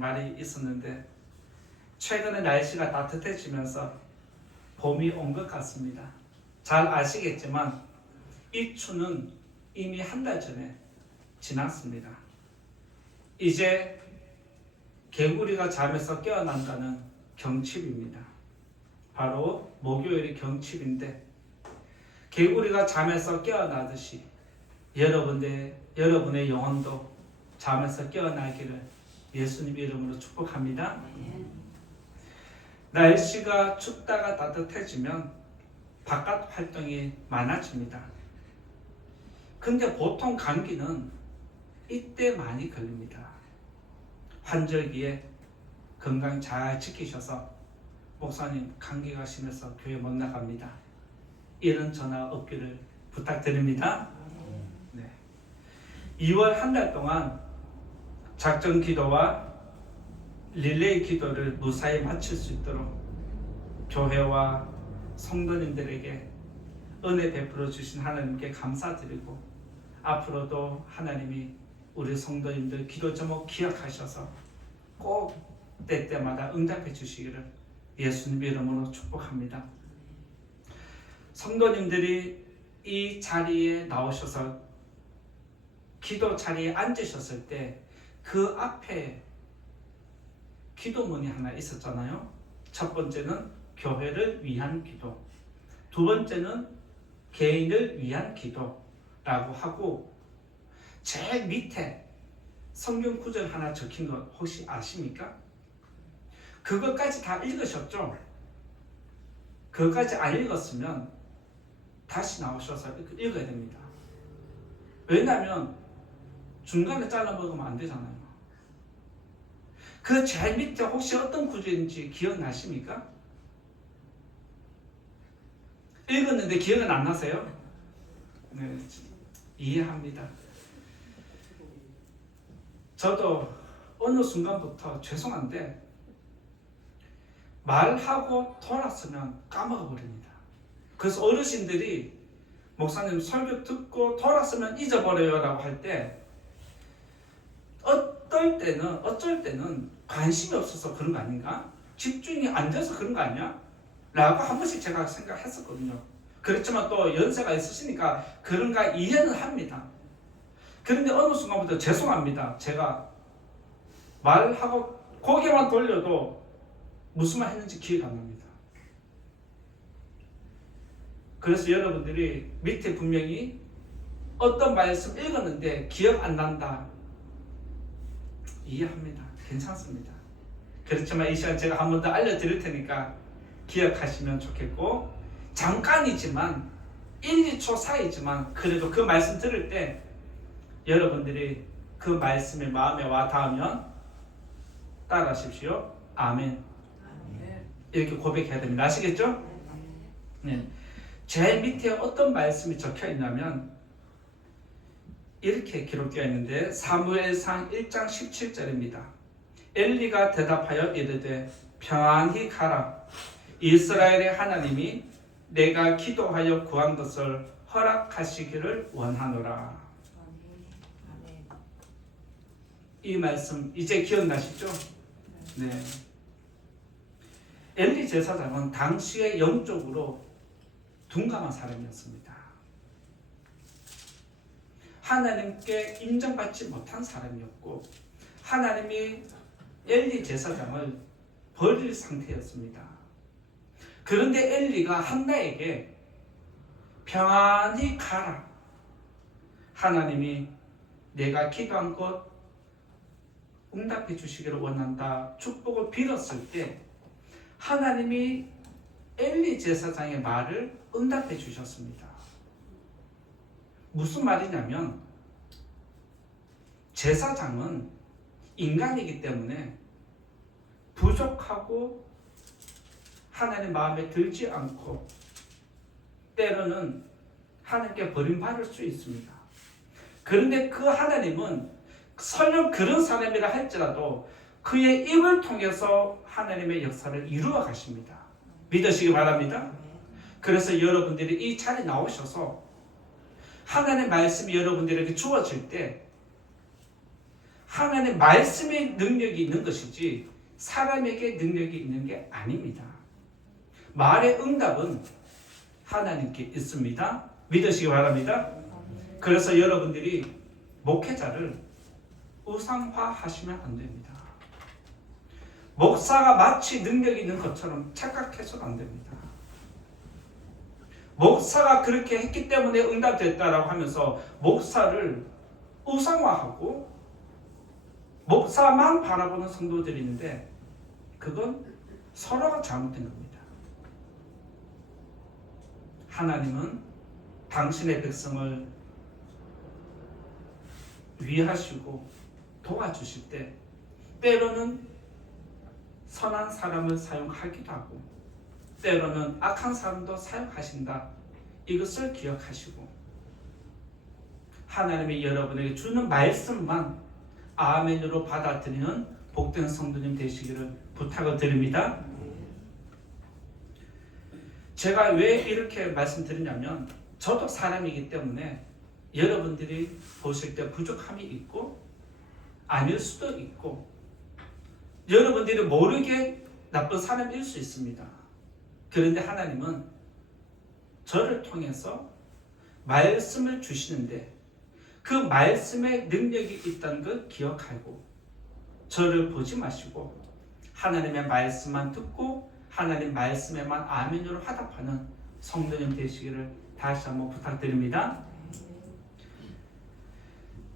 말이 있었는데 최근에 날씨가 따뜻해지면서 봄이 온 것 같습니다. 잘 아시겠지만 이 추는 이미 한 달 전에 지났습니다. 이제 개구리가 잠에서 깨어난다는 경칩입니다. 바로 목요일이 경칩인데 개구리가 잠에서 깨어나듯이 여러분의 영혼도 잠에서 깨어나기를 예수님 이름으로 축복합니다. 날씨가 춥다가 따뜻해지면 바깥 활동이 많아집니다. 근데 보통 감기는 이때 많이 걸립니다. 환절기에 건강 잘 지키셔서 목사님 감기가 심해서 교회 못 나갑니다. 이런 전화 없기를 부탁드립니다. 네. 2월 한 달 동안 작정 기도와 릴레이 기도를 무사히 마칠 수 있도록 교회와 성도님들에게 은혜 베풀어 주신 하나님께 감사드리고 앞으로도 하나님이 우리 성도님들 기도 제목 기억하셔서 꼭 때때마다 응답해 주시기를 예수님 이름으로 축복합니다. 성도님들이 이 자리에 나오셔서 기도 자리에 앉으셨을 때 그 앞에 기도문이 하나 있었잖아요. 첫 번째는 교회를 위한 기도, 두 번째는 개인을 위한 기도라고 하고 제일 밑에 성경 구절 하나 적힌 거 혹시 아십니까? 그것까지 다 읽으셨죠? 그것까지 안 읽었으면 다시 나오셔서 읽어야 됩니다. 왜냐하면 중간에 잘라 먹으면 안 되잖아요. 그 제일 밑에 혹시 어떤 구절인지 기억나십니까? 읽었는데 기억은 안 나세요? 네, 이해합니다. 저도 어느 순간부터 죄송한데 말하고 돌았으면 까먹어버립니다. 그래서 어르신들이 목사님 설교 듣고 돌았으면 잊어버려요 라고 할 때 어쩔 때는 관심이 없어서 그런 거 아닌가? 집중이 안 돼서 그런 거 아니야? 라고 한 번씩 제가 생각했었거든요. 그렇지만 또 연세가 있으시니까 그런가 이해는 합니다. 그런데 어느 순간부터 죄송합니다. 제가 말하고 고개만 돌려도 무슨 말 했는지 기억이 안 납니다. 그래서 여러분들이 밑에 분명히 어떤 말씀 읽었는데 기억 안 난다. 이해합니다. 괜찮습니다. 그렇지만 이 시간 제가 한 번 더 알려드릴 테니까 기억하시면 좋겠고 잠깐이지만 1, 2초 사이지만 그래도 그 말씀 들을 때 여러분들이 그 말씀이 마음에 와 닿으면 따라하십시오. 아멘. 이렇게 고백해야 됩니다. 아시겠죠? 네. 제일 밑에 어떤 말씀이 적혀 있냐면 이렇게 기록되어 있는데 사무엘상 1장 17절입니다. 엘리가 대답하여 이르되 평안히 가라. 이스라엘의 하나님이 내가 기도하여 구한 것을 허락하시기를 원하노라. 이 말씀 이제 기억나시죠? 네. 엘리 제사장은 당시에 영적으로 둔감한 사람이었습니다. 하나님께 인정받지 못한 사람이었고 하나님이 엘리 제사장을 버릴 상태였습니다. 그런데 엘리가 한나에게 평안히 가라. 하나님이 내가 기도한 것 응답해 주시기를 원한다. 축복을 빌었을 때 하나님이 엘리 제사장의 말을 응답해 주셨습니다. 무슨 말이냐면 제사장은 인간이기 때문에 부족하고 하나님 마음에 들지 않고 때로는 하나님께 버림받을 수 있습니다. 그런데 그 하나님은 설령 그런 사람이라 할지라도 그의 입을 통해서 하나님의 역사를 이루어 가십니다. 믿으시기 바랍니다. 그래서 여러분들이 이 자리에 나오셔서 하나님의 말씀이 여러분들에게 주어질 때 하나님의 말씀의 능력이 있는 것이지 사람에게 능력이 있는 게 아닙니다. 말의 응답은 하나님께 있습니다. 믿으시기 바랍니다. 그래서 여러분들이 목회자를 우상화하시면 안 됩니다. 목사가 마치 능력이 있는 것처럼 착각해서는 안 됩니다. 목사가 그렇게 했기 때문에 응답됐다라고 하면서 목사를 우상화하고 목사만 바라보는 성도들이 있는데 그건 서로가 잘못된 겁니다. 하나님은 당신의 백성을 위하시고 도와주실 때 때로는 선한 사람을 사용하기도 하고 때로는 악한 사람도 사용하신다. 이것을 기억하시고 하나님이 여러분에게 주는 말씀만 아멘으로 받아들이는 복된 성도님 되시기를 부탁을 드립니다. 제가 왜 이렇게 말씀드리냐면 저도 사람이기 때문에 여러분들이 보실 때 부족함이 있고 아닐 수도 있고 여러분들이 모르게 나쁜 사람일 수 있습니다. 그런데 하나님은 저를 통해서 말씀을 주시는데 그 말씀에 능력이 있다는 걸 기억하고 저를 보지 마시고 하나님의 말씀만 듣고 하나님 말씀에만 아멘으로 화답하는 성도님 되시기를 다시 한번 부탁드립니다.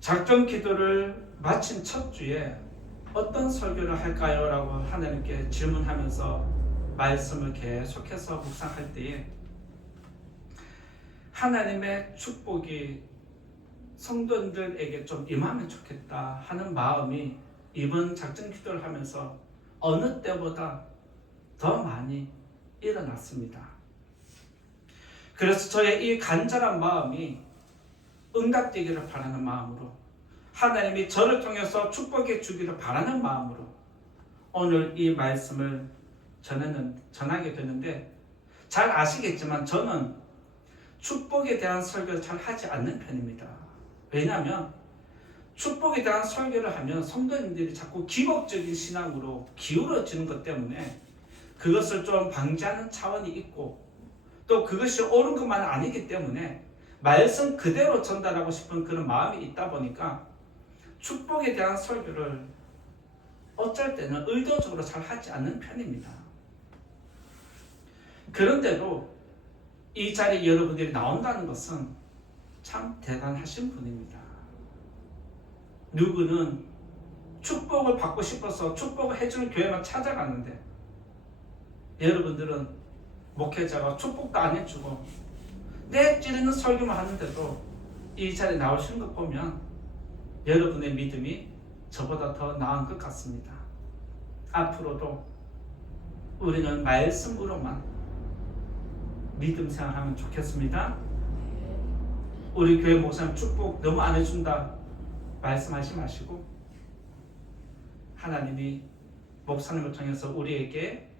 작전 기도를 마친 첫 주에 어떤 설교를 할까요? 라고 하나님께 질문하면서 말씀을 계속해서 묵상할 때에 하나님의 축복이 성도들에게 좀 임하면 좋겠다 하는 마음이 이번 작전 기도를 하면서 어느 때보다 더 많이 일어났습니다. 그래서 저의 이 간절한 마음이 응답되기를 바라는 마음으로 하나님이 저를 통해서 축복해 주기를 바라는 마음으로 오늘 이 말씀을 전하게 되는데 잘 아시겠지만 저는 축복에 대한 설교를 잘 하지 않는 편입니다. 왜냐하면 축복에 대한 설교를 하면 성도님들이 자꾸 기복적인 신앙으로 기울어지는 것 때문에 그것을 좀 방지하는 차원이 있고 또 그것이 옳은 것만 아니기 때문에 말씀 그대로 전달하고 싶은 그런 마음이 있다 보니까 축복에 대한 설교를 어쩔 때는 의도적으로 잘 하지 않는 편입니다. 그런데도 이 자리에 여러분들이 나온다는 것은 참 대단하신 분입니다. 누구는 축복을 받고 싶어서 축복을 해주는 교회만 찾아가는데 여러분들은 목회자가 축복도 안 해주고 내 찌르는 설교만 하는데도 이 자리에 나오시는 것 보면 여러분의 믿음이 저보다 더 나은 것 같습니다. 앞으로도 우리는 말씀으로만 믿음 생활하면 좋겠습니다. 우리 교회 목사님 축복 너무 안 해준다 말씀하지 마시고 하나님이 목사님을 통해서 우리에게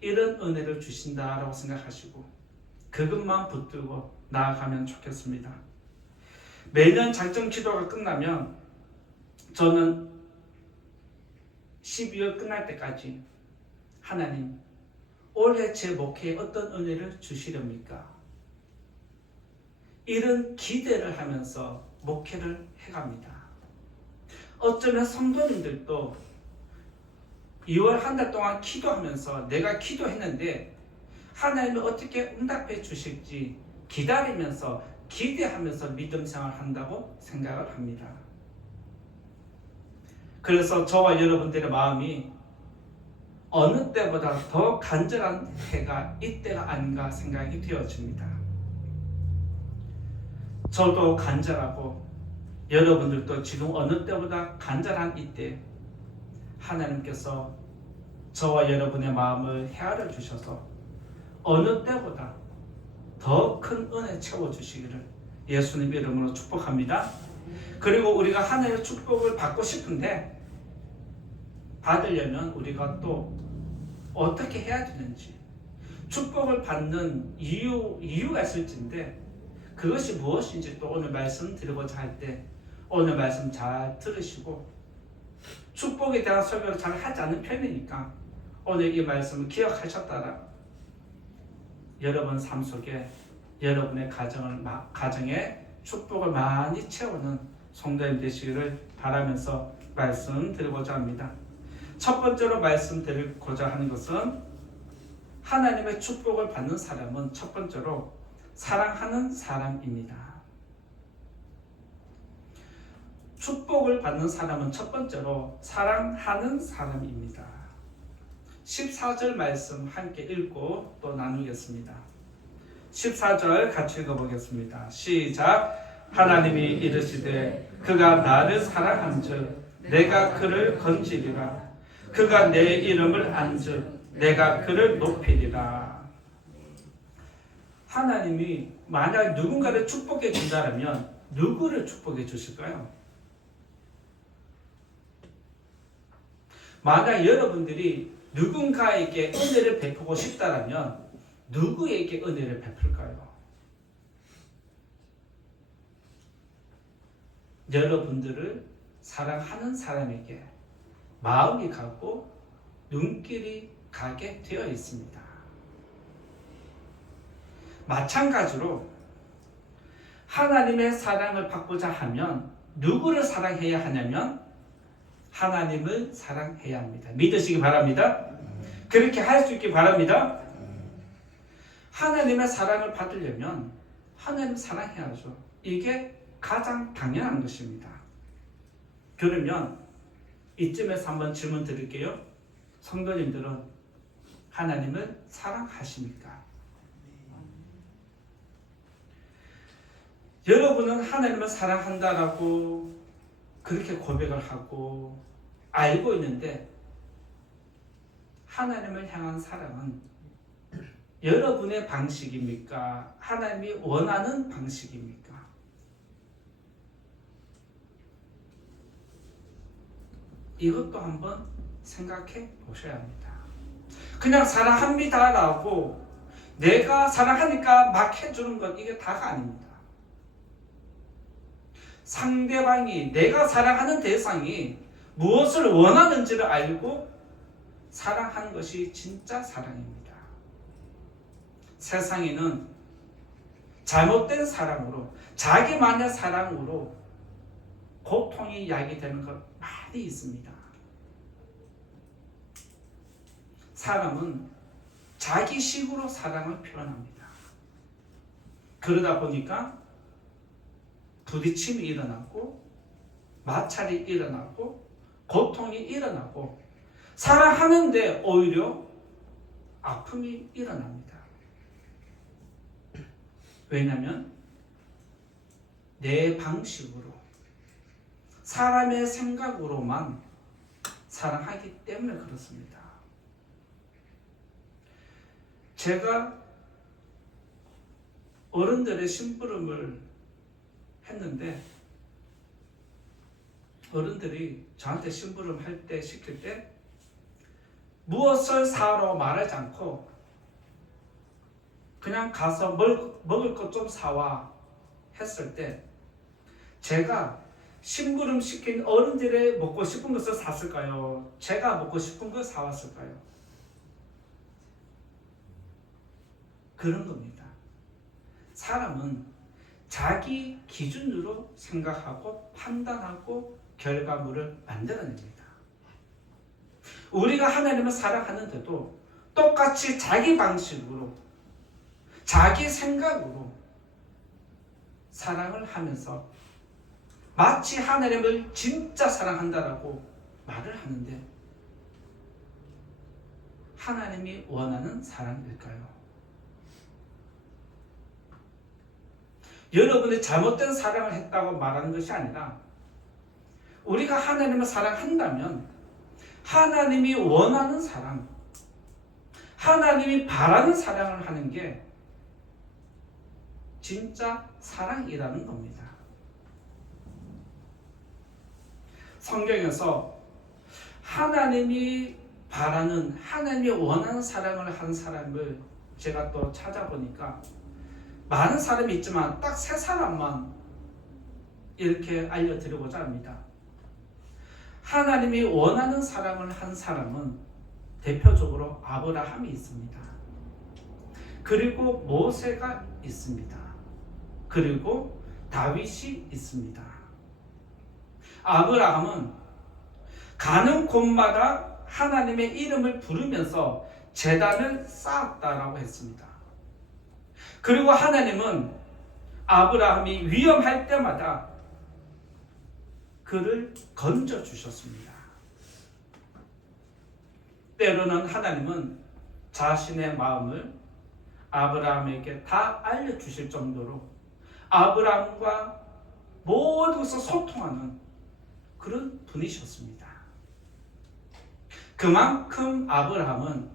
이런 은혜를 주신다라고 생각하시고 그것만 붙들고 나아가면 좋겠습니다. 매년 작정 기도가 끝나면 저는 12월 끝날 때까지 하나님 올해 제 목회에 어떤 은혜를 주시렵니까? 이런 기대를 하면서 목회를 해갑니다. 어쩌면 성도님들도 2월 한 달 동안 기도하면서 내가 기도했는데 하나님이 어떻게 응답해 주실지 기다리면서 기대하면서 믿음 생활한다고 생각을 합니다. 그래서 저와 여러분들의 마음이 어느 때보다 더 간절한 해가 이때가 아닌가 생각이 되어집니다. 저도 간절하고 여러분들도 지금 어느 때보다 간절한 이때 하나님께서 저와 여러분의 마음을 헤아려 주셔서 어느 때보다 더 큰 은혜 채워주시기를 예수님 이름으로 축복합니다. 그리고 우리가 하나님의 축복을 받고 싶은데 받으려면 우리가 또 어떻게 해야 되는지 축복을 받는 이유가 있을진데 그것이 무엇인지 또 오늘 말씀 드리고자 할 때 오늘 말씀 잘 들으시고 축복에 대한 설교를 잘 하지 않는 편이니까 오늘 이 말씀을 기억하셨다라 여러분 삶 속에 여러분의 가정에 축복을 많이 채우는 성도님 되시기를 바라면서 말씀드리고자 합니다. 첫 번째로 말씀드리고자 하는 것은 하나님의 축복을 받는 사람은 첫 번째로 사랑하는 사람입니다. 축복을 받는 사람은 첫 번째로 사랑하는 사람입니다. 14절 말씀 함께 읽고 또 나누겠습니다. 14절 같이 읽어보겠습니다. 시작. 하나님이 이르시되 그가 나를 사랑한즉 내가 그를 건지리라. 그가 내 이름을 안즉 내가 그를 높이리라. 하나님이 만약 누군가를 축복해 준다면 누구를 축복해 주실까요? 만약 여러분들이 누군가에게 은혜를 베푸고 싶다면 누구에게 은혜를 베풀까요? 여러분들을 사랑하는 사람에게 마음이 가고 눈길이 가게 되어 있습니다. 마찬가지로 하나님의 사랑을 받고자 하면 누구를 사랑해야 하냐면 하나님을 사랑해야 합니다. 믿으시기 바랍니다. 그렇게 할 수 있기 바랍니다. 하나님의 사랑을 받으려면 하나님 사랑해야죠. 이게 가장 당연한 것입니다. 그러면 이쯤에서 한번 질문 드릴게요. 성도님들은 하나님을 사랑하십니까? 여러분은 하나님을 사랑한다라고 그렇게 고백을 하고 알고 있는데 하나님을 향한 사랑은 여러분의 방식입니까? 하나님이 원하는 방식입니까? 이것도 한번 생각해 보셔야 합니다. 그냥 사랑합니다라고 내가 사랑하니까 막 해주는 것 이게 다가 아닙니다. 상대방이 내가 사랑하는 대상이 무엇을 원하는지를 알고 사랑하는 것이 진짜 사랑입니다. 세상에는 잘못된 사랑으로 자기만의 사랑으로 고통이 야기되는 것 많이 있습니다. 사람은 자기식으로 사랑을 표현합니다. 그러다 보니까 부딪힘이 일어나고 마찰이 일어나고 고통이 일어나고 사랑하는데 오히려 아픔이 일어납니다. 왜냐하면 내 방식으로 사람의 생각으로만 사랑하기 때문에 그렇습니다. 제가 어른들의 심부름을 했는데 어른들이 저한테 심부름 할 때 시킬 때 무엇을 사러 말하지 않고 그냥 가서 먹을 것 좀 사와 했을 때 제가 심부름 시킨 어른들의 먹고 싶은 것을 샀을까요? 제가 먹고 싶은 걸 사왔을까요? 그런 겁니다. 사람은 자기 기준으로 생각하고 판단하고 결과물을 만들어냅니다. 우리가 하나님을 사랑하는데도 똑같이 자기 방식으로 자기 생각으로 사랑을 하면서 마치 하나님을 진짜 사랑한다라고 말을 하는데 하나님이 원하는 사랑일까요? 여러분이 잘못된 사랑을 했다고 말하는 것이 아니라 우리가 하나님을 사랑한다면 하나님이 원하는 사랑, 하나님이 바라는 사랑을 하는 게 진짜 사랑이라는 겁니다. 성경에서 하나님이 바라는, 하나님이 원하는 사랑을 한 사람을 제가 또 찾아보니까 많은 사람이 있지만 딱 3사람만 이렇게 알려드리고자 합니다. 하나님이 원하는 사랑을 한 사람은 대표적으로 아브라함이 있습니다. 그리고 모세가 있습니다. 그리고 다윗이 있습니다. 아브라함은 가는 곳마다 하나님의 이름을 부르면서 제단을 쌓았다라고 했습니다. 그리고 하나님은 아브라함이 위험할 때마다 그를 건져 주셨습니다. 때로는 하나님은 자신의 마음을 아브라함에게 다 알려주실 정도로 아브라함과 모든 것을 소통하는 그런 분이셨습니다. 그만큼 아브라함은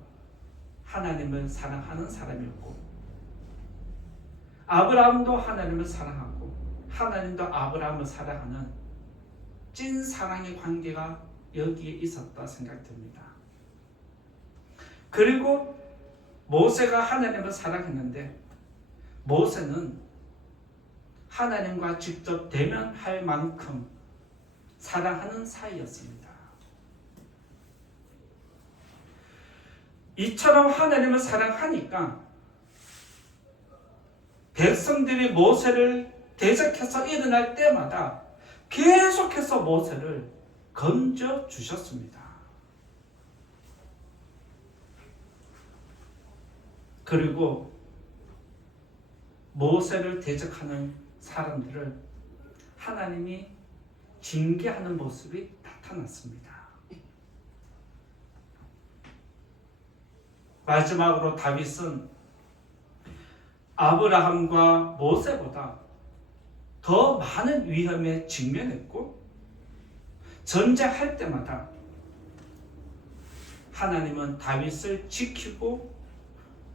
하나님을 사랑하는 사람이었고, 아브라함도 하나님을 사랑하고 하나님도 아브라함을 사랑하는 찐 사랑의 관계가 여기에 있었다 생각됩니다. 그리고 모세가 하나님을 사랑했는데 모세는 하나님과 직접 대면할 만큼 사랑하는 사이였습니다. 이처럼 하나님을 사랑하니까 백성들이 모세를 대적해서 일어날 때마다 계속해서 모세를 건져 주셨습니다. 그리고 모세를 대적하는 사람들을 하나님이 징계하는 모습이 나타났습니다. 마지막으로 다윗은 아브라함과 모세보다 더 많은 위험에 직면했고, 전쟁할 때마다 하나님은 다윗을 지키고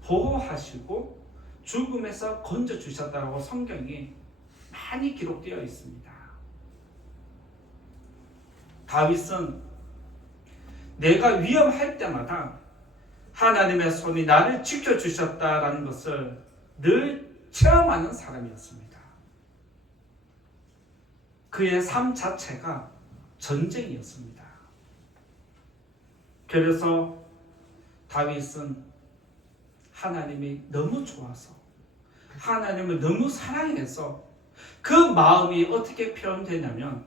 보호하시고 죽음에서 건져주셨다고 성경이 많이 기록되어 있습니다. 다윗은 내가 위험할 때마다 하나님의 손이 나를 지켜주셨다라는 것을 늘 체험하는 사람이었습니다. 그의 삶 자체가 전쟁이었습니다. 그래서 다윗은 하나님이 너무 좋아서, 하나님을 너무 사랑해서 그 마음이 어떻게 표현되냐면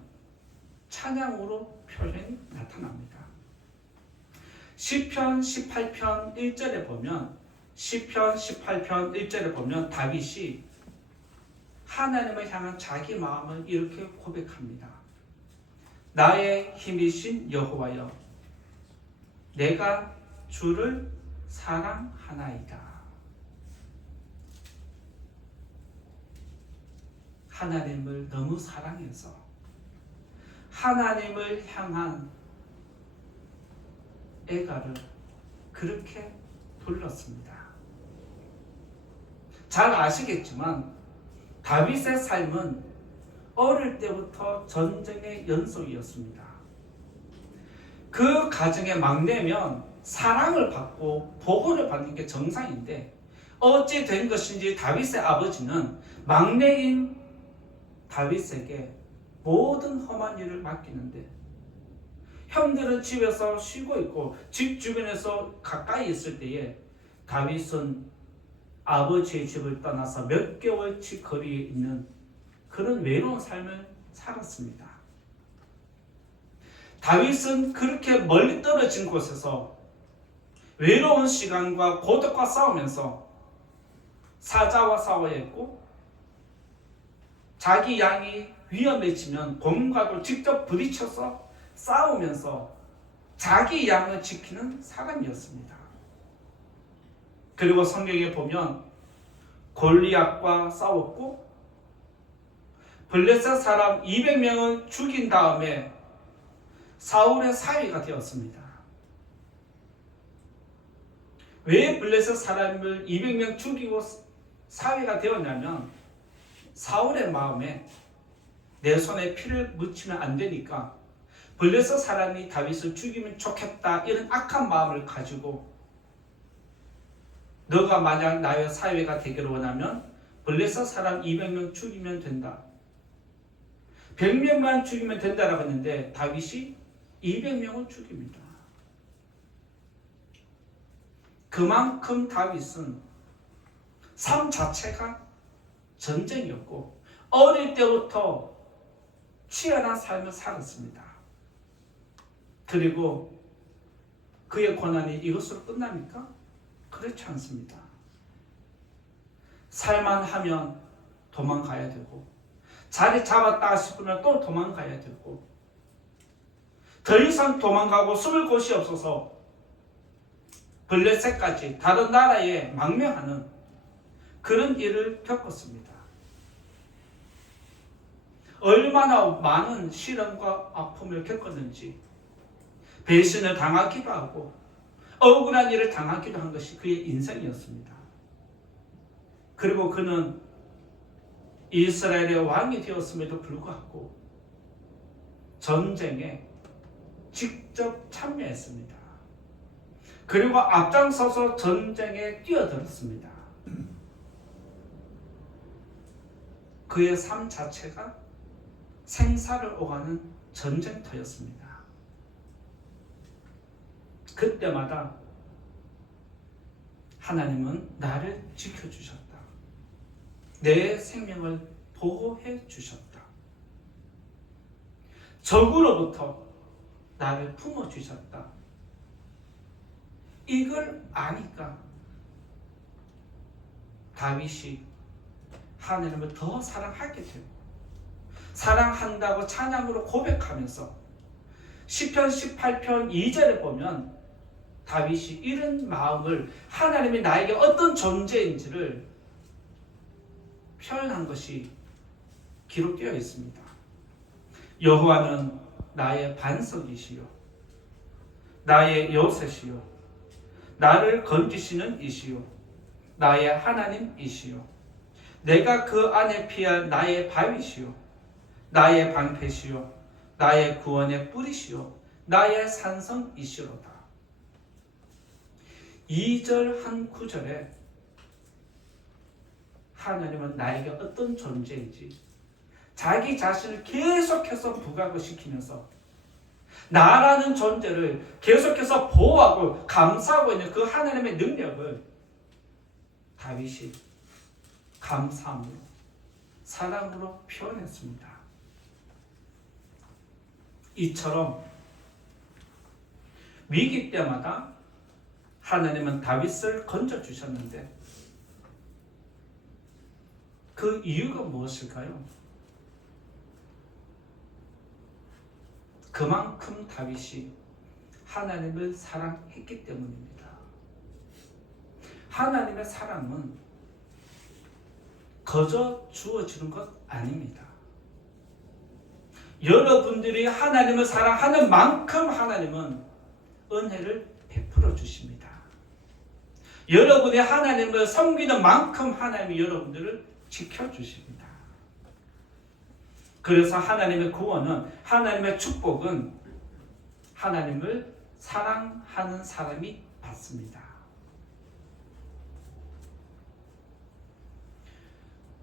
찬양으로 표현이 나타납니다. 시편 18편 1절에 보면, 시편 18편 1절에 보면 다윗이 하나님을 향한 자기 마음을 이렇게 고백합니다. 나의 힘이신 여호와여, 내가 주를 사랑하나이다. 하나님을 너무 사랑해서 하나님을 향한 애가를 그렇게 불렀습니다. 잘 아시겠지만 다윗의 삶은 어릴 때부터 전쟁의 연속이었습니다. 그 가정의 막내면 사랑을 받고 보호를 받는 게 정상인데, 어찌 된 것인지 다윗의 아버지는 막내인 다윗에게 모든 험한 일을 맡기는데, 형들은 집에서 쉬고 있고 집 주변에서 가까이 있을 때에 다윗은 아버지의 집을 떠나서 몇 개월치 거리에 있는 그런 외로운 삶을 살았습니다. 다윗은 그렇게 멀리 떨어진 곳에서 외로운 시간과 고독과 싸우면서 사자와 싸워야 했고, 자기 양이 위험해지면 곰과도 직접 부딪혀서 싸우면서 자기 양을 지키는 사람이었습니다. 그리고 성경에 보면 골리앗과 싸웠고 블레셋 사람 200명을 죽인 다음에 사울의 사위가 되었습니다. 왜 블레셋 사람을 200명 죽이고 사위가 되었냐면, 사울의 마음에 내 손에 피를 묻히면 안 되니까 블레셋 사람이 다윗을 죽이면 좋겠다, 이런 악한 마음을 가지고 너가 만약 나의 사위가 되기를 원하면 블레셋 사람 200명 죽이면 된다, 100명만 죽이면 된다라고 했는데 다윗이 200명을 죽입니다. 그만큼 다윗은 삶 자체가 전쟁이었고 어릴 때부터 치열한 삶을 살았습니다. 그리고 그의 고난이 이것으로 끝납니까? 그렇지 않습니다. 살만하면 도망가야 되고 자리 잡았다 싶으면 또 도망가야 되고 더 이상 도망가고 숨을 곳이 없어서 블레셋까지 다른 나라에 망명하는 그런 일을 겪었습니다. 얼마나 많은 시련과 아픔을 겪었는지 배신을 당하기도 하고 억울한 일을 당하기도 한 것이 그의 인생이었습니다. 그리고 그는 이스라엘의 왕이 되었음에도 불구하고 전쟁에 직접 참여했습니다. 그리고 앞장서서 전쟁에 뛰어들었습니다. 그의 삶 자체가 생사를 오가는 전쟁터였습니다. 그때마다 하나님은 나를 지켜주셨다. 내 생명을 보호해 주셨다. 적으로부터 나를 품어주셨다. 이걸 아니까 다윗이 하나님을 더 사랑하게 되고 사랑한다고 찬양으로 고백하면서 시편 18편 2절에 보면 다윗이 이런 마음을 하나님이 나에게 어떤 존재인지를 표현한 것이 기록되어 있습니다. 여호와는 나의 반석이시요 나의 요새시요 나를 건지시는 이시요 나의 하나님이시요 내가 그 안에 피할 나의 바위시요 나의 방패시요 나의 구원의 뿌리시요 나의 산성이시로다. 2절 한 구절에 하나님은 나에게 어떤 존재인지 자기 자신을 계속해서 부각을 시키면서 나라는 존재를 계속해서 보호하고 감싸고 있는 그 하나님의 능력을 다윗이 감사함으로 사랑으로 표현했습니다. 이처럼 위기 때마다 하나님은 다윗을 건져주셨는데 그 이유가 무엇일까요? 그만큼 다윗이 하나님을 사랑했기 때문입니다. 하나님의 사랑은 거저 주어지는 것 아닙니다. 여러분들이 하나님을 사랑하는 만큼 하나님은 은혜를 베풀어 주십니다. 여러분이 하나님을 섬기는 만큼 하나님이 여러분들을 지켜주십니다. 그래서 하나님의 구원은, 하나님의 축복은 하나님을 사랑하는 사람이 받습니다.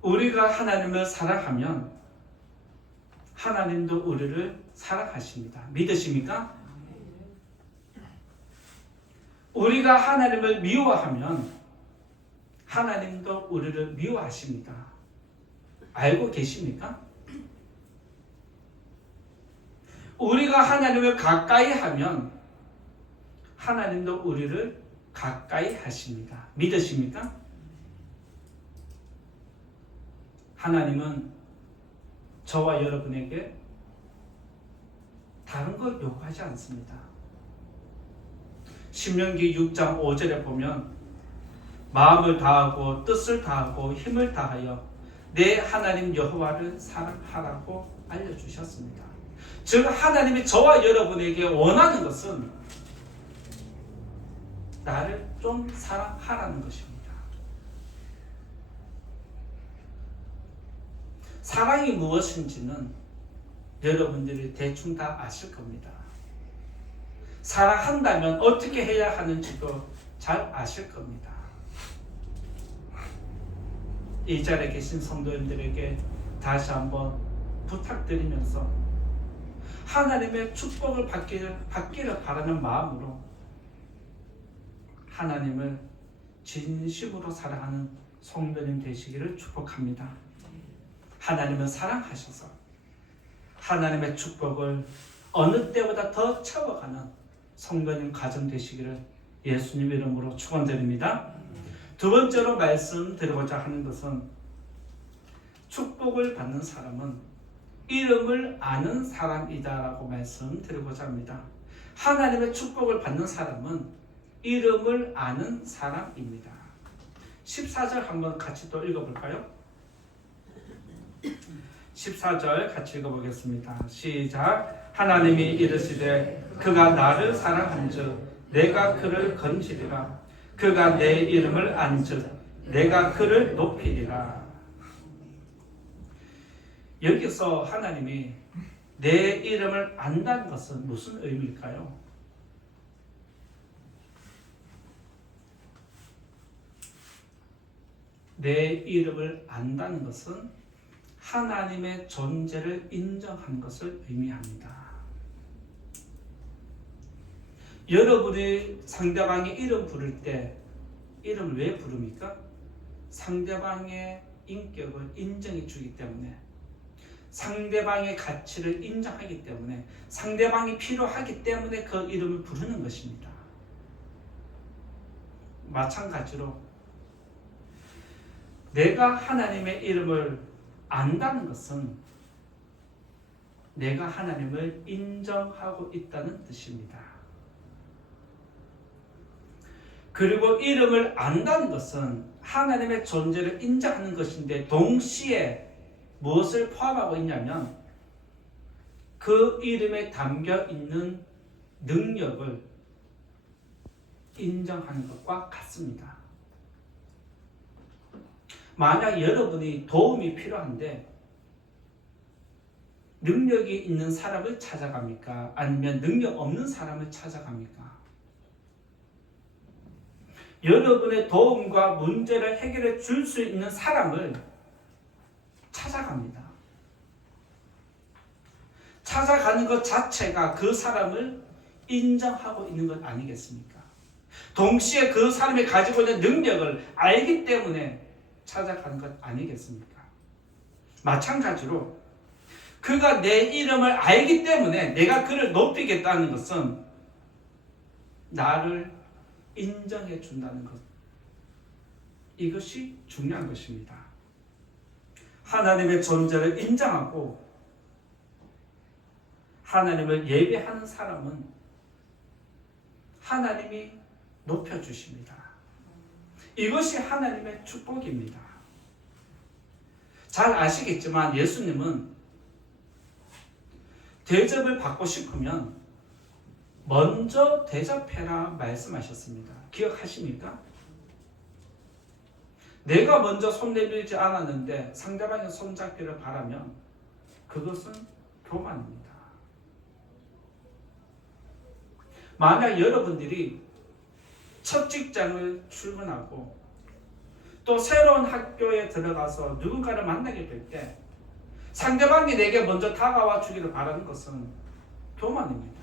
우리가 하나님을 사랑하면 하나님도 우리를 사랑하십니다. 믿으십니까? 우리가 하나님을 미워하면 하나님도 우리를 미워하십니다. 알고 계십니까? 우리가 하나님을 가까이 하면 하나님도 우리를 가까이 하십니다. 믿으십니까? 하나님은 저와 여러분에게 다른 걸 요구하지 않습니다. 신명기 6장 5절에 보면 마음을 다하고 뜻을 다하고 힘을 다하여 내 하나님 여호와를 사랑하라고 알려주셨습니다. 즉 하나님이 저와 여러분에게 원하는 것은 나를 좀 사랑하라는 것입니다. 사랑이 무엇인지는 여러분들이 대충 다 아실 겁니다. 사랑한다면 어떻게 해야 하는지도 잘 아실 겁니다. 이 자리에 계신 성도님들에게 다시 한번 부탁드리면서 하나님의 축복을 받기를 바라는 마음으로 하나님을 진심으로 사랑하는 성도님 되시기를 축복합니다. 하나님을 사랑하셔서 하나님의 축복을 어느 때보다 더 채워가는 성도님 가정 되시기를 예수님 이름으로 축원드립니다. 두 번째로 말씀드리고자 하는 것은 축복을 받는 사람은 이름을 아는 사람이다라고 말씀드리고자 합니다. 하나님의 축복을 받는 사람은 이름을 아는 사람입니다. 14절 한번 같이 또 읽어볼까요? 14절 같이 읽어보겠습니다. 시작. 하나님이 이르시되 그가 나를 사랑한즉 내가 그를 건지리라. 그가 내 이름을 안즉 내가 그를 높이리라. 여기서 하나님이 내 이름을 안다는 것은 무슨 의미일까요? 내 이름을 안다는 것은 하나님의 존재를 인정하는 것을 의미합니다. 여러분이 상대방의 이름 부를 때 이름을 왜 부릅니까? 상대방의 인격을 인정해 주기 때문에, 상대방의 가치를 인정하기 때문에, 상대방이 필요하기 때문에 그 이름을 부르는 것입니다. 마찬가지로 내가 하나님의 이름을 안다는 것은 내가 하나님을 인정하고 있다는 뜻입니다. 그리고 이름을 안다는 것은 하나님의 존재를 인정하는 것인데 동시에 무엇을 포함하고 있냐면 그 이름에 담겨 있는 능력을 인정하는 것과 같습니다. 만약 여러분이 도움이 필요한데 능력이 있는 사람을 찾아갑니까? 아니면 능력 없는 사람을 찾아갑니까? 여러분의 도움과 문제를 해결해 줄 수 있는 사람을 찾아갑니다. 찾아가는 것 자체가 그 사람을 인정하고 있는 것 아니겠습니까? 동시에 그 사람이 가지고 있는 능력을 알기 때문에 찾아가는 것 아니겠습니까? 마찬가지로 그가 내 이름을 알기 때문에 내가 그를 높이겠다는 것은 나를 인정해 준다는 것. 이것이 중요한 것입니다. 하나님의 존재를 인정하고 하나님을 예배하는 사람은 하나님이 높여주십니다. 이것이 하나님의 축복입니다. 잘 아시겠지만 예수님은 대접을 받고 싶으면 먼저 대접해라 말씀하셨습니다. 기억하십니까? 내가 먼저 손 내밀지 않았는데 상대방의 손잡기를 바라면 그것은 교만입니다. 만약 여러분들이 첫 직장을 출근하고 또 새로운 학교에 들어가서 누군가를 만나게 될 때 상대방이 내게 먼저 다가와 주기를 바라는 것은 교만입니다.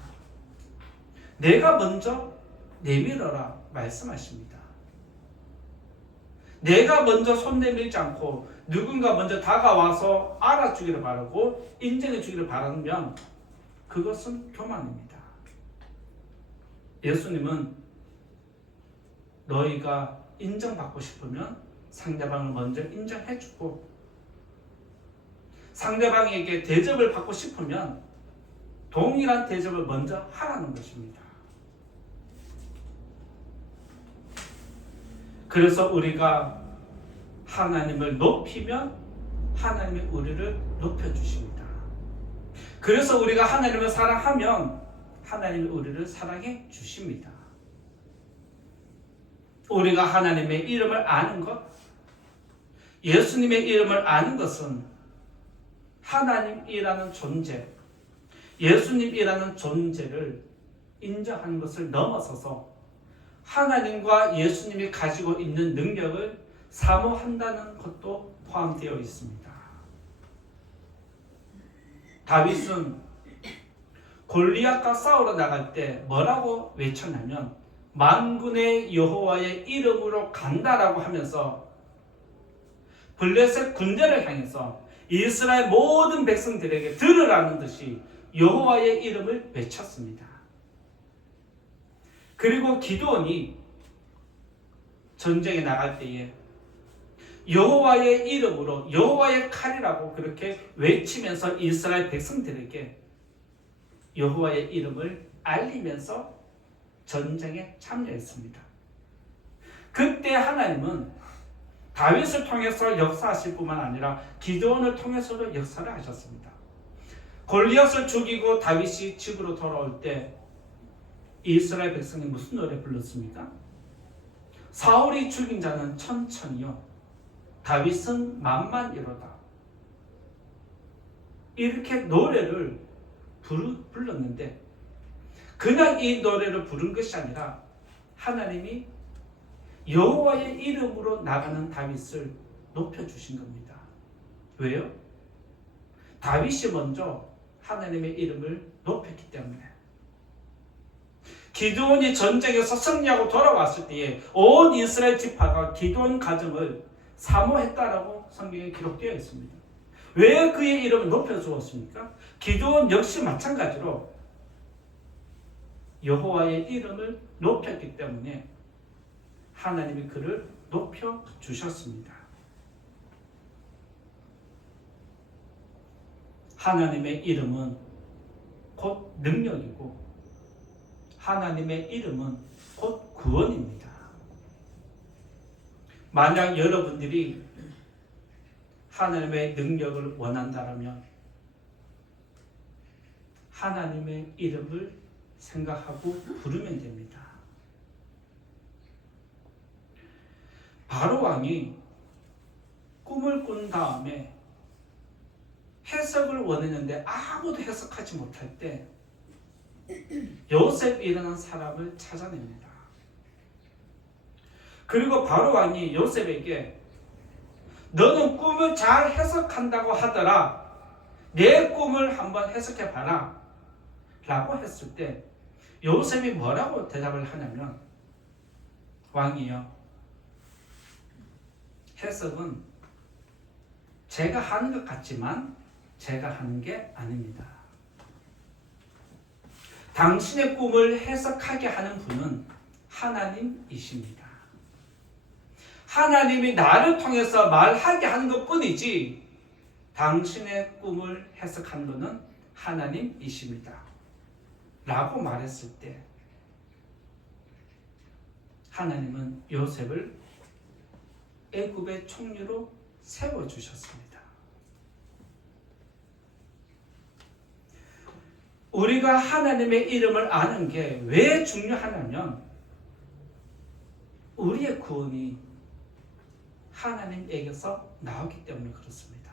내가 먼저 내밀어라 말씀하십니다. 내가 먼저 손 내밀지 않고 누군가 먼저 다가와서 알아주기를 바라고 인정해 주기를 바라면 그것은 교만입니다. 예수님은 너희가 인정받고 싶으면 상대방을 먼저 인정해 주고 상대방에게 대접을 받고 싶으면 동일한 대접을 먼저 하라는 것입니다. 그래서 우리가 하나님을 높이면 하나님이 우리를 높여주십니다. 그래서 우리가 하나님을 사랑하면 하나님이 우리를 사랑해 주십니다. 우리가 하나님의 이름을 아는 것, 예수님의 이름을 아는 것은 하나님이라는 존재, 예수님이라는 존재를 인정하는 것을 넘어서서 하나님과 예수님이 가지고 있는 능력을 사모한다는 것도 포함되어 있습니다. 다윗은 골리앗과 싸우러 나갈 때 뭐라고 외쳤냐면 만군의 여호와의 이름으로 간다라고 하면서 블레셋 군대를 향해서 이스라엘 모든 백성들에게 들으라는 듯이 여호와의 이름을 외쳤습니다. 그리고 기드온이 전쟁에 나갈 때에 여호와의 이름으로 여호와의 칼이라고 그렇게 외치면서 이스라엘 백성들에게 여호와의 이름을 알리면서 전쟁에 참여했습니다. 그때 하나님은 다윗을 통해서 역사하실 뿐만 아니라 기드온을 통해서도 역사를 하셨습니다. 골리앗을 죽이고 다윗이 집으로 돌아올 때 이스라엘 백성이 무슨 노래 불렀습니까? 사울이 죽인 자는 천천히요 다윗은 만만이로다. 이렇게 노래를 불렀는데 그냥 이 노래를 부른 것이 아니라 하나님이 여호와의 이름으로 나가는 다윗을 높여주신 겁니다. 왜요? 다윗이 먼저 하나님의 이름을 높였기 때문에. 기드온이 전쟁에서 승리하고 돌아왔을 때에 온 이스라엘 지파가 기드온 가정을 사모했다라고 성경에 기록되어 있습니다. 왜 그의 이름을 높여주었습니까? 기드온 역시 마찬가지로 여호와의 이름을 높였기 때문에 하나님이 그를 높여주셨습니다. 하나님의 이름은 곧 능력이고 하나님의 이름은 곧 구원입니다. 만약 여러분들이 하나님의 능력을 원한다면 하나님의 이름을 생각하고 부르면 됩니다. 바로 왕이 꿈을 꾼 다음에 해석을 원했는데 아무도 해석하지 못할 때 요셉이라는 사람을 찾아냅니다. 그리고 바로 왕이 요셉에게 너는 꿈을 잘 해석한다고 하더라. 내 꿈을 한번 해석해봐라. 라고 했을 때 요셉이 뭐라고 대답을 하냐면 왕이요. 해석은 제가 하는 것 같지만 제가 하는 게 아닙니다. 당신의 꿈을 해석하게 하는 분은 하나님이십니다. 하나님이 나를 통해서 말하게 하는 것 뿐이지 당신의 꿈을 해석하는 것은 하나님이십니다. 라고 말했을 때 하나님은 요셉을 애굽의 총리로 세워주셨습니다. 우리가 하나님의 이름을 아는 게 왜 중요하냐면 우리의 구원이 하나님에게서 나오기 때문에 그렇습니다.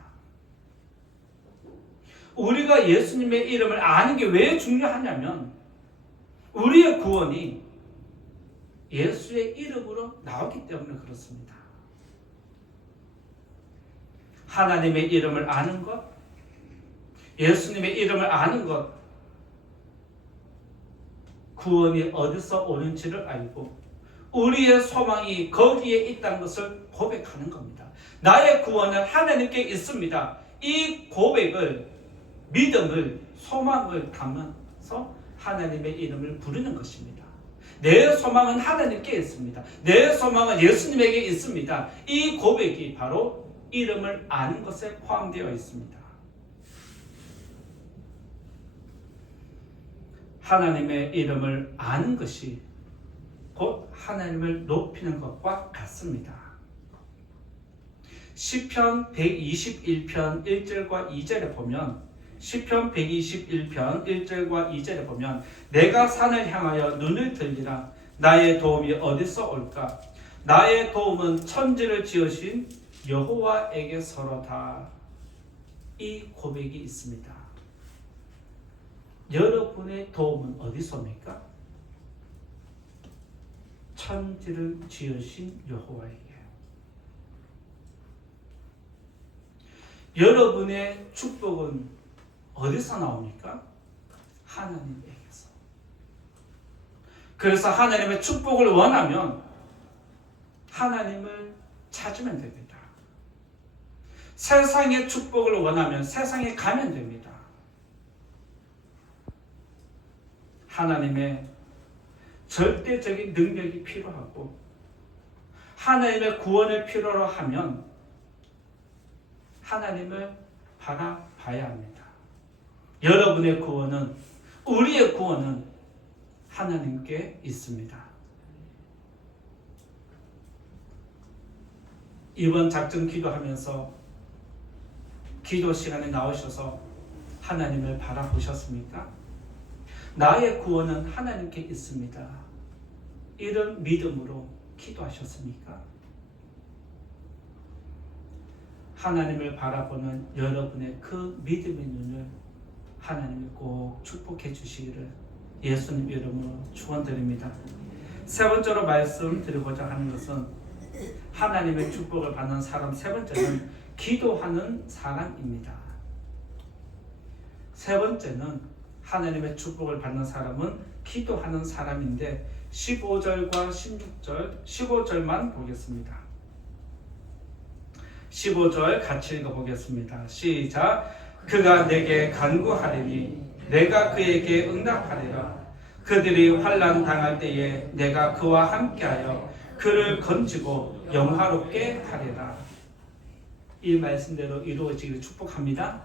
우리가 예수님의 이름을 아는 게 왜 중요하냐면 우리의 구원이 예수의 이름으로 나오기 때문에 그렇습니다. 하나님의 이름을 아는 것, 예수님의 이름을 아는 것, 구원이 어디서 오는지를 알고 우리의 소망이 거기에 있다는 것을 고백하는 겁니다. 나의 구원은 하나님께 있습니다. 이 고백을, 믿음을, 소망을 담아서 하나님의 이름을 부르는 것입니다. 내 소망은 하나님께 있습니다. 내 소망은 예수님에게 있습니다. 이 고백이 바로 이름을 아는 것에 포함되어 있습니다. 하나님의 이름을 아는 것이 곧 하나님을 높이는 것과 같습니다. 시편 121편 1절과 2절에 보면 시편 121편 1절과 2절에 보면 내가 산을 향하여 눈을 들리라 나의 도움이 어디서 올까 나의 도움은 천지를 지으신 여호와에게서로다. 이 고백이 있습니다. 여러분의 도움은 어디서 옵니까? 천지를 지으신 여호와에게. 여러분의 축복은 어디서 나옵니까? 하나님에게서. 그래서 하나님의 축복을 원하면 하나님을 찾으면 됩니다. 세상의 축복을 원하면 세상에 가면 됩니다. 하나님의 절대적인 능력이 필요하고 하나님의 구원을 필요로 하면 하나님을 바라봐야 합니다. 여러분의 구원은, 우리의 구원은 하나님께 있습니다. 이번 작전 기도하면서 기도 시간에 나오셔서 하나님을 바라보셨습니까? 나의 구원은 하나님께 있습니다. 이런 믿음으로 기도하셨습니까? 하나님을 바라보는 여러분의 그 믿음의 눈을 하나님이 꼭 축복해 주시기를 예수님 이름으로 축원드립니다. 세 번째로 말씀드리고자 하는 것은 하나님의 축복을 받는 사람, 세 번째는 기도하는 사람입니다. 세 번째는 하나님의 축복을 받는 사람은 기도하는 사람인데 15절과 16절, 15절만 보겠습니다. 15절 같이 읽어보겠습니다. 시작. 그가 내게 간구하리니 내가 그에게 응답하리라. 그들이 환난 당할 때에 내가 그와 함께하여 그를 건지고 영화롭게 하리라. 이 말씀대로 이루어지기를 축복합니다.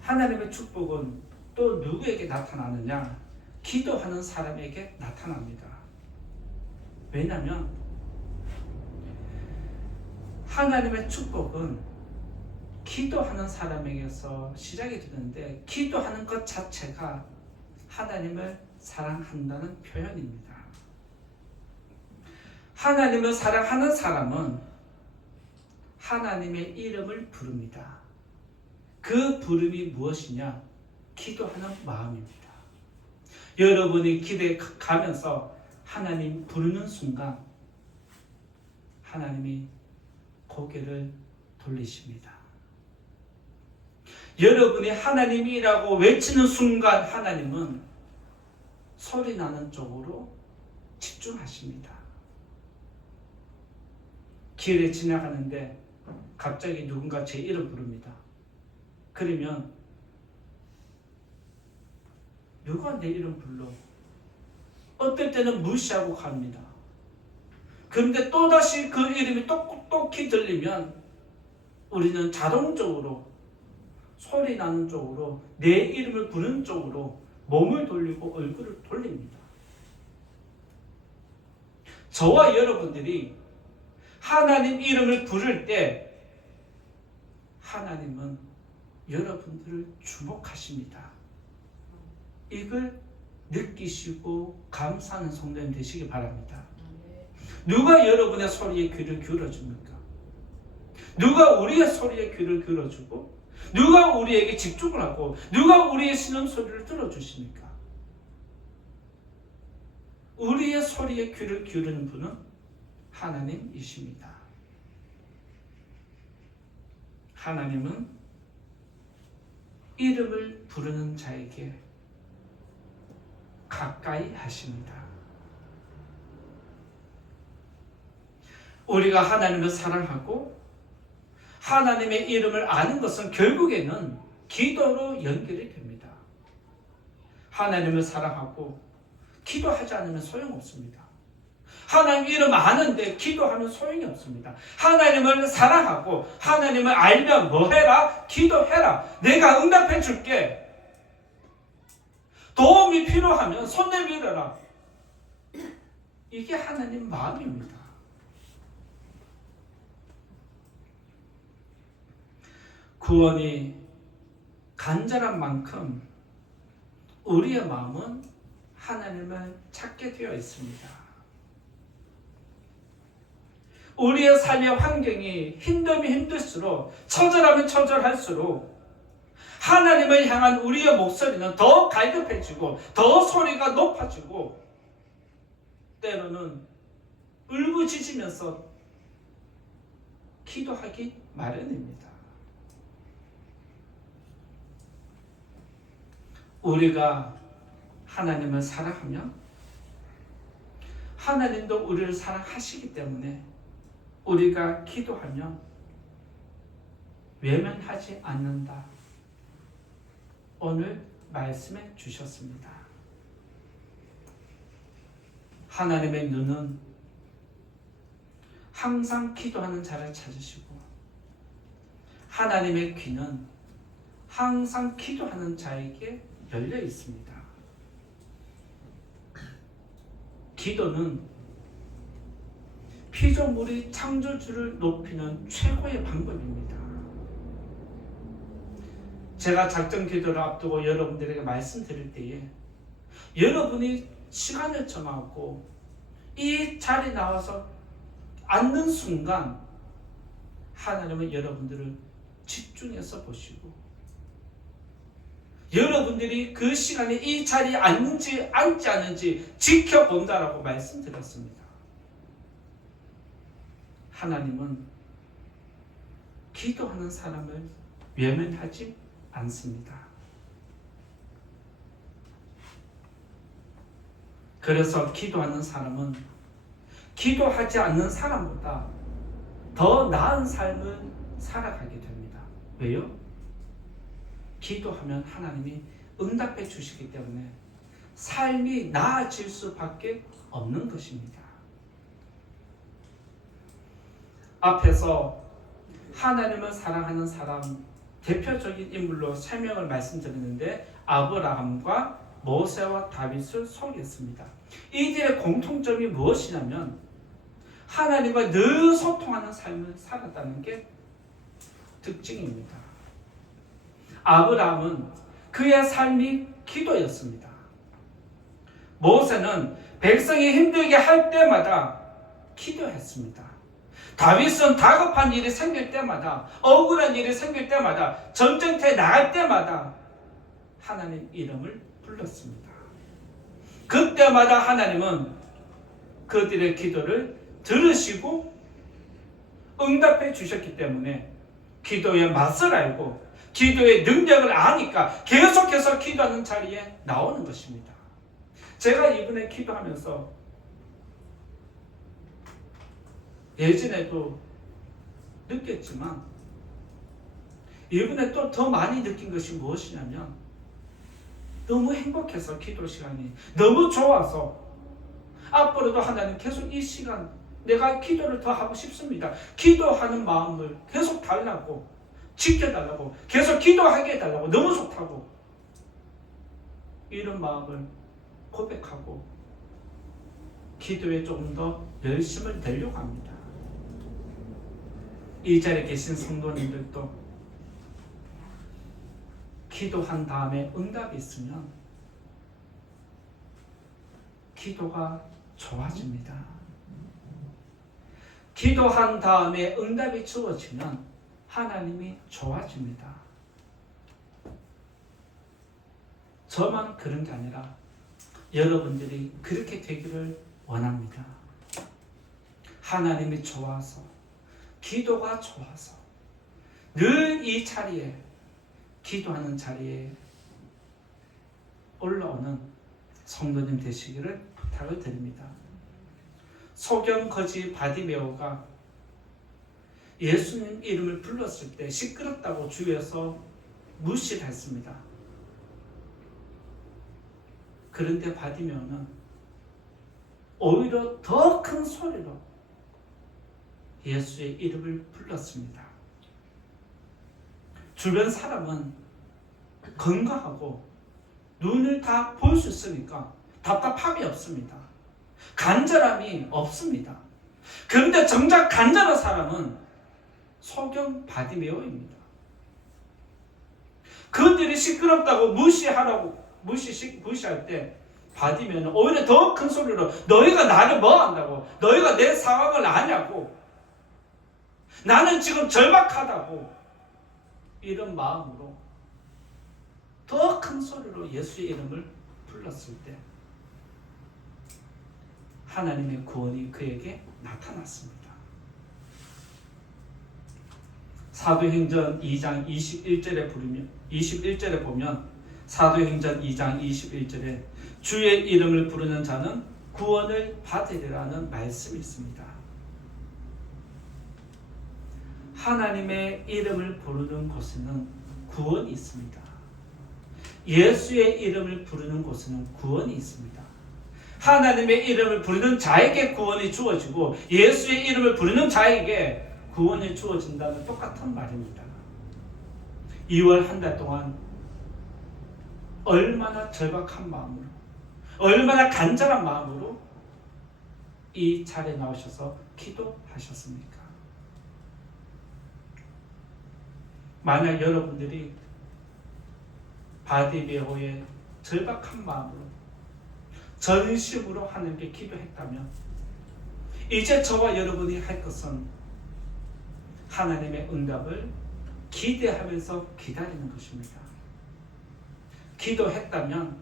하나님의 축복은 또 누구에게 나타나느냐? 기도하는 사람에게 나타납니다. 왜냐하면 하나님의 축복은 기도하는 사람에게서 시작이 되는데 기도하는 것 자체가 하나님을 사랑한다는 표현입니다. 하나님을 사랑하는 사람은 하나님의 이름을 부릅니다. 그 부름이 무엇이냐? 기도하는 마음입니다. 여러분이 기도에 가면서 하나님 부르는 순간 하나님이 고개를 돌리십니다. 여러분이 하나님이라고 외치는 순간 하나님은 소리 나는 쪽으로 집중하십니다. 길에 지나가는데 갑자기 누군가 제 이름 부릅니다. 그러면 누가 내 이름 불러? 어떨 때는 무시하고 갑니다. 그런데 또다시 그 이름이 똑똑히 들리면 우리는 자동적으로 소리 나는 쪽으로, 내 이름을 부르는 쪽으로 몸을 돌리고 얼굴을 돌립니다. 저와 여러분들이 하나님 이름을 부를 때 하나님은 여러분들을 주목하십니다. 이걸 느끼시고 감사하는 성도님 되시기 바랍니다. 누가 여러분의 소리에 귀를 기울여줍니까? 누가 우리의 소리에 귀를 기울여주고 누가 우리에게 집중을 하고 누가 우리의 신음소리를 들어주십니까? 우리의 소리에 귀를 기울이는 분은 하나님이십니다. 하나님은 이름을 부르는 자에게 가까이 하십니다. 우리가 하나님을 사랑하고 하나님의 이름을 아는 것은 결국에는 기도로 연결이 됩니다. 하나님을 사랑하고 기도하지 않으면 소용없습니다. 하나님 이름 아는데 기도하면 소용이 없습니다. 하나님을 사랑하고 하나님을 알면 뭐 해라? 기도해라. 내가 응답해 줄게. 도움이 필요하면 손 내밀어라. 이게 하나님 마음입니다. 구원이 간절한 만큼 우리의 마음은 하나님을 찾게 되어 있습니다. 우리의 삶의 환경이 힘들면 힘들수록, 처절하면 처절할수록 하나님을 향한 우리의 목소리는 더 갈급해지고 더 소리가 높아지고 때로는 울부짖으면서 기도하기 마련입니다. 우리가 하나님을 사랑하면 하나님도 우리를 사랑하시기 때문에 우리가 기도하면 외면하지 않는다. 오늘 말씀해 주셨습니다. 하나님의 눈은 항상 기도하는 자를 찾으시고 하나님의 귀는 항상 기도하는 자에게 열려 있습니다. 기도는 피조물이 창조주를 높이는 최고의 방법입니다. 제가 작전 기도를 앞두고 여러분들에게 말씀드릴 때에 여러분이 시간을 정하고 이 자리에 나와서 앉는 순간 하나님은 여러분들을 집중해서 보시고 여러분들이 그 시간에 이 자리에 앉는지 앉지 않는지 지켜본다라고 말씀드렸습니다. 하나님은 기도하는 사람을 외면하지 않습니다. 그래서 기도하는 사람은 기도하지 않는 사람보다 더 나은 삶을 살아가게 됩니다. 왜요? 기도하면 하나님이 응답해 주시기 때문에 삶이 나아질 수밖에 없는 것입니다. 앞에서 하나님을 사랑하는 사람 대표적인 인물로 3명을 말씀드렸는데 아브라함과 모세와 다윗을 소개했습니다. 이들의 공통점이 무엇이냐면 하나님과 늘 소통하는 삶을 살았다는 게 특징입니다. 아브라함은 그의 삶이 기도였습니다. 모세는 백성이 힘들게 할 때마다 기도했습니다. 다윗은 다급한 일이 생길 때마다 억울한 일이 생길 때마다 전쟁터에 나갈 때마다 하나님 이름을 불렀습니다. 그때마다 하나님은 그들의 기도를 들으시고 응답해 주셨기 때문에 기도의 맛을 알고 기도의 능력을 아니까 계속해서 기도하는 자리에 나오는 것입니다. 제가 이번에 기도하면서 예전에도 느꼈지만 이번에 또 더 많이 느낀 것이 무엇이냐면 너무 행복해서 기도 시간이 너무 좋아서 앞으로도 하나님 계속 이 시간 내가 기도를 더 하고 싶습니다. 기도하는 마음을 계속 달라고 지켜달라고 계속 기도하게 해달라고 너무 좋다고 이런 마음을 고백하고 기도에 조금 더 열심을 내려고 합니다. 이 자리에 계신 성도님들도 기도한 다음에 응답이 있으면 기도가 좋아집니다. 기도한 다음에 응답이 주어지면 하나님이 좋아집니다. 저만 그런 게 아니라 여러분들이 그렇게 되기를 원합니다. 하나님이 좋아서 기도가 좋아서 늘 이 자리에 기도하는 자리에 올라오는 성도님 되시기를 부탁을 드립니다. 소경 거지 바디메오가 예수님 이름을 불렀을 때 시끄럽다고 주위에서 무시를 했습니다. 그런데 바디메오는 오히려 더 큰 소리로 예수의 이름을 불렀습니다. 주변 사람은 건강하고 눈을 다 볼 수 있으니까 답답함이 없습니다. 간절함이 없습니다. 그런데 정작 간절한 사람은 소경 바디메오입니다. 그들이 시끄럽다고 무시할 때 바디메오는 오히려 더 큰 소리로 너희가 나를 뭐 한다고? 너희가 내 상황을 아냐고? 나는 지금 절박하다고? 이런 마음으로 더 큰 소리로 예수의 이름을 불렀을 때 하나님의 구원이 그에게 나타났습니다. 사도행전 2장 21절에 보면 사도행전 2장 21절에 주의 이름을 부르는 자는 구원을 받으리라는 말씀이 있습니다. 하나님의 이름을 부르는 곳에는 구원이 있습니다. 예수의 이름을 부르는 곳에는 구원이 있습니다. 하나님의 이름을 부르는 자에게 구원이 주어지고 예수의 이름을 부르는 자에게 구원이 주어진다는 똑같은 말입니다. 2월 한 달 동안 얼마나 절박한 마음으로, 얼마나 간절한 마음으로 이 자리에 나오셔서 기도하셨습니까? 만약 여러분들이 바디메오의 절박한 마음으로 전심으로 하나님께 기도했다면 이제 저와 여러분이 할 것은 하나님의 응답을 기대하면서 기다리는 것입니다. 기도했다면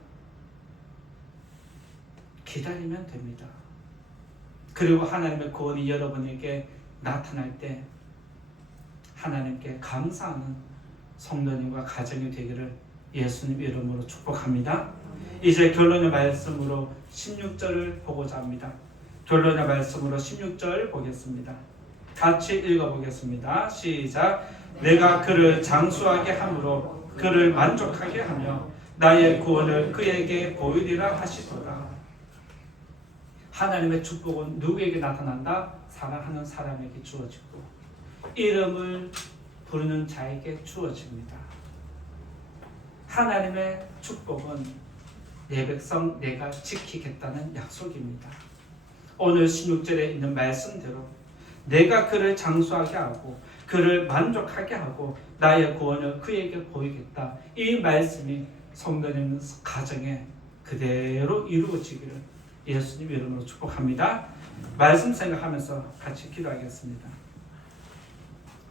기다리면 됩니다. 그리고 하나님의 구원이 여러분에게 나타날 때 하나님께 감사하는 성도님과 가정이 되기를 예수님 이름으로 축복합니다. 이제 결론의 말씀으로 16절을 보고자 합니다. 결론의 말씀으로 16절 보겠습니다. 같이 읽어보겠습니다. 시작. 내가 그를 장수하게 함으로 그를 만족하게 하며 나의 구원을 그에게 보이리라 하시더라. 하나님의 축복은 누구에게 나타난다? 사랑하는 사람에게 주어지고 이름을 부르는 자에게 주어집니다. 하나님의 축복은 내 백성 내가 지키겠다는 약속입니다. 오늘 16절에 있는 말씀대로 내가 그를 장수하게 하고 그를 만족하게 하고 나의 구원을 그에게 보이겠다. 이 말씀이 성도님 가정에 그대로 이루어지기를 예수님 이름으로 축복합니다. 말씀 생각하면서 같이 기도하겠습니다.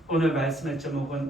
오늘 말씀의 제목은